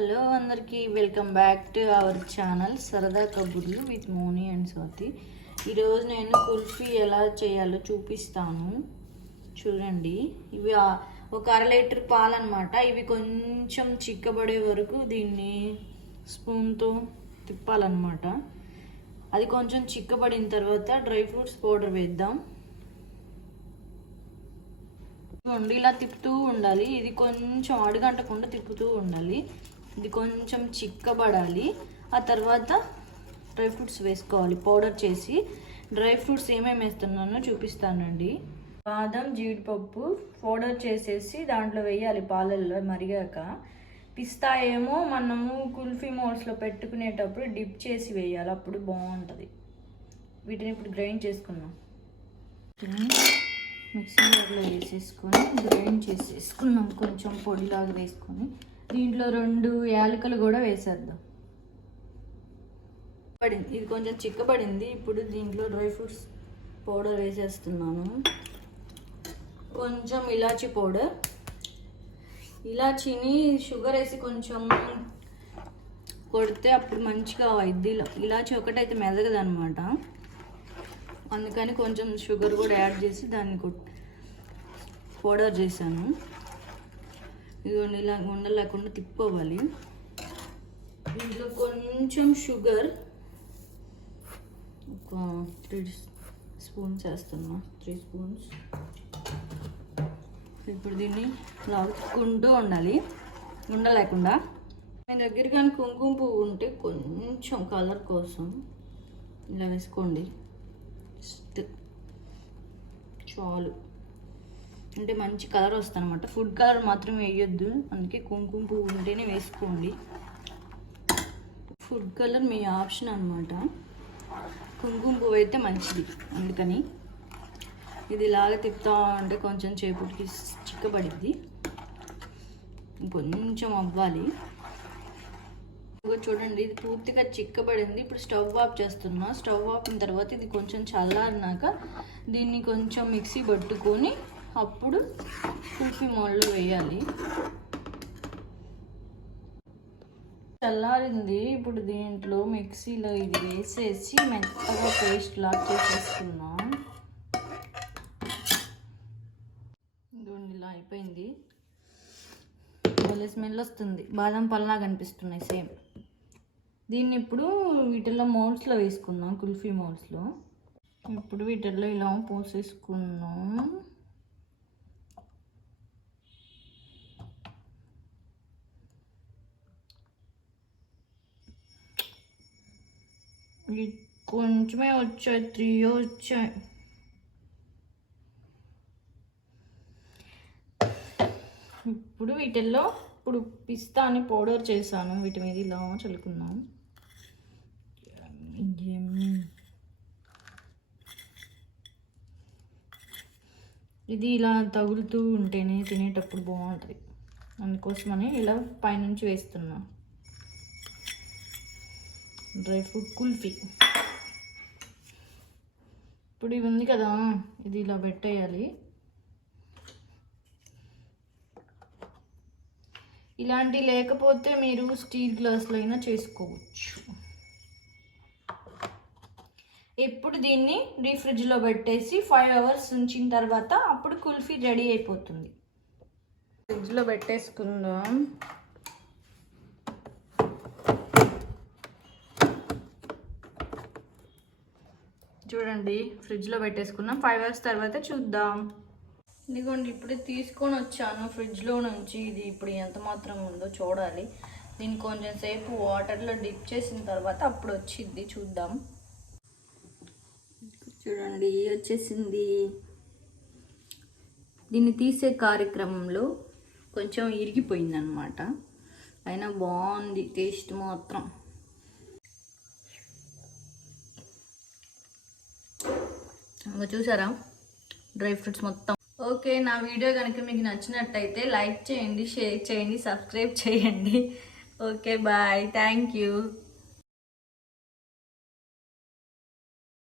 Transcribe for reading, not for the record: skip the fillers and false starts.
Hello అందరికీ welcome back to our channel సరదా కబుర్లు విత్ మోని అండ్ స్వాతి. ఈరోజు నేను కుల్ఫీ ఎలా చేయాలో చూపిస్తాను. చూడండి, ఇవి ఒక అర లీటర్ పాలు అనమాట. ఇవి కొంచెం చిక్కబడే వరకు దీన్ని స్పూన్తో తిప్పాలన్నమాట. అది కొంచెం చిక్కబడిన తర్వాత డ్రై ఫ్రూట్స్ పౌడర్ వేద్దాం. ఇలా తిప్పుతూ ఉండాలి. ఇది కొంచెం అడుగంటకుండా తిప్పుతూ ఉండాలి. ఇది కొంచెం చిక్కబడాలి. ఆ తర్వాత డ్రై ఫ్రూట్స్ వేసుకోవాలి. పౌడర్ చేసి డ్రై ఫ్రూట్స్ ఏమేమి వేస్తున్నానో చూపిస్తానండి. బాదం, జీడిపప్పు పౌడర్ చేసేసి దాంట్లో వేయాలి పాలల్లో మరిగాక. పిస్తా ఏమో మనము కుల్ఫీ మోల్స్లో పెట్టుకునేటప్పుడు డిప్ చేసి వేయాలి, అప్పుడు బాగుంటుంది. వీటిని ఇప్పుడు గ్రైండ్ చేసుకున్నాం. మిక్సీ జార్లో వేసేసుకొని గ్రైండ్ చేసేసుకున్నాం. కొంచెం పొడిలాగా వేసుకొని దీంట్లో 2 యాలకులు కూడా వేసేద్దాం. ఇది కొంచెం చిక్కబడింది. ఇప్పుడు దీంట్లో డ్రై ఫ్రూట్స్ పౌడర్ వేసేస్తున్నాను. కొంచెం ఇలాచీ పౌడర్, ఇలాచీని షుగర్ వేసి కొంచెం కొడితే అప్పుడు మంచిగా అయింది. ఇలాచీ ఒకటైతే మెదగదు అనమాట, అందుకని కొంచెం షుగర్ కూడా యాడ్ చేసి దాన్ని పౌడర్ చేశాను. ఇదిగోండి, ఇలా ఉండలేకుండా తిప్పుకోవాలి. దీంట్లో కొంచెం షుగర్ ఒక 3 స్పూన్స్ వేస్తున్నా. 3 స్పూన్స్. ఇప్పుడు దీన్ని లాగుకుంటూ ఉండాలి ఉండలేకుండా. మీ దగ్గర కానీ కుంకుమ పువ్వు ఉంటే కొంచెం కలర్ కోసం ఇలా వేసుకోండి. చాలు, అంటే మంచి కలర్ వస్తుంది అనమాట. ఫుడ్ కలర్ మాత్రం వేయొద్దు, అందుకే కుంకుమ పువ్వు ఉంటేనే వేసుకోండి. ఫుడ్ కలర్ మీ ఆప్షన్ అనమాట. కుంకుమ పువ్వు అయితే మంచిది, అందుకని ఇది ఇలాగ తిప్పుతా ఉంటే కొంచెం చేపటికి చిక్కబడిద్ది. కొంచెం అవ్వాలి. చూడండి, ఇది పూర్తిగా చిక్కబడింది. ఇప్పుడు స్టవ్ ఆఫ్ చేస్తున్నా. స్టవ్ ఆపిన తర్వాత ఇది కొంచెం చల్లారినాక దీన్ని కొంచెం మిక్సీ పట్టుకొని అప్పుడు కుల్ఫీ మోల్డ్లో వేయాలి. చల్లారింది. ఇప్పుడు దీంట్లో మిక్సీలో ఇది వేసేసి మెత్తగా పేస్ట్ లాగా చేసేసుకున్నాం. ఇలా అయిపోయింది. భలే స్మెల్ వస్తుంది. బాదం పళ్ళలాగా అనిపిస్తున్నాయి సేమ్. దీన్ని ఇప్పుడు వీటిల్లో మోల్డ్స్లో వేసుకుందాం. కుల్ఫీ మోల్డ్స్లో ఇప్పుడు వీటిల్లో ఇలా పోసేసుకున్నాం. కొంచెమే వచ్చాయి, 3 వచ్చాయి. ఇప్పుడు వీటిల్లో పిస్తా అని పౌడర్ చేశాను. వీటి మీద ఇలా చల్లుకుందాం. ఇది ఇలా తగులుతూ ఉంటేనే తినేటప్పుడు బాగుంటుంది, అందుకోసమని ఇలా పైనుంచి వేస్తున్నా. Dry fruit kulfi. ఇప్పుడు ఇవి ఉంది కదా, ఇది ఇలా పెట్టేయాలి. ఇలాంటి లేకపోతే మీరు స్టీల్ గ్లాస్లో అయినా చేసుకోవచ్చు. ఇప్పుడు దీన్ని డీప్ ఫ్రిడ్జ్లో పెట్టేసి 5 అవర్స్ ఉంచిన తర్వాత అప్పుడు కుల్ఫీ రెడీ అయిపోతుంది. ఫ్రిడ్జ్లో పెట్టేసుకుందాం. చూడండి, ఫ్రిడ్జ్లో పెట్టేసుకున్నాం. 5 అవర్స్ తర్వాత చూద్దాం. ఇదిగోండి, ఇప్పుడు తీసుకొని వచ్చాను ఫ్రిడ్జ్లో నుంచి. ఇది ఇప్పుడు ఎంత మాత్రం ఉందో చూడాలి. దీన్ని కొంచెం సేపు వాటర్లో డిప్ చేసిన తర్వాత అప్పుడు వచ్చింది, చూద్దాం. చూడండి, వచ్చేసింది. దీన్ని తీసే కార్యక్రమంలో కొంచెం ఇరిగిపోయిందనమాట. అయినా బాగుంది టేస్ట్ మాత్రం. చూసారా డ్రై ఫ్రూట్స్ మొత్తం. ఓకే, నా వీడియో కనుక మీకు నచ్చినట్టయితే లైక్ చేయండి, షేర్ చేయండి, సబ్స్క్రైబ్ చేయండి. Okay, bye, thank you.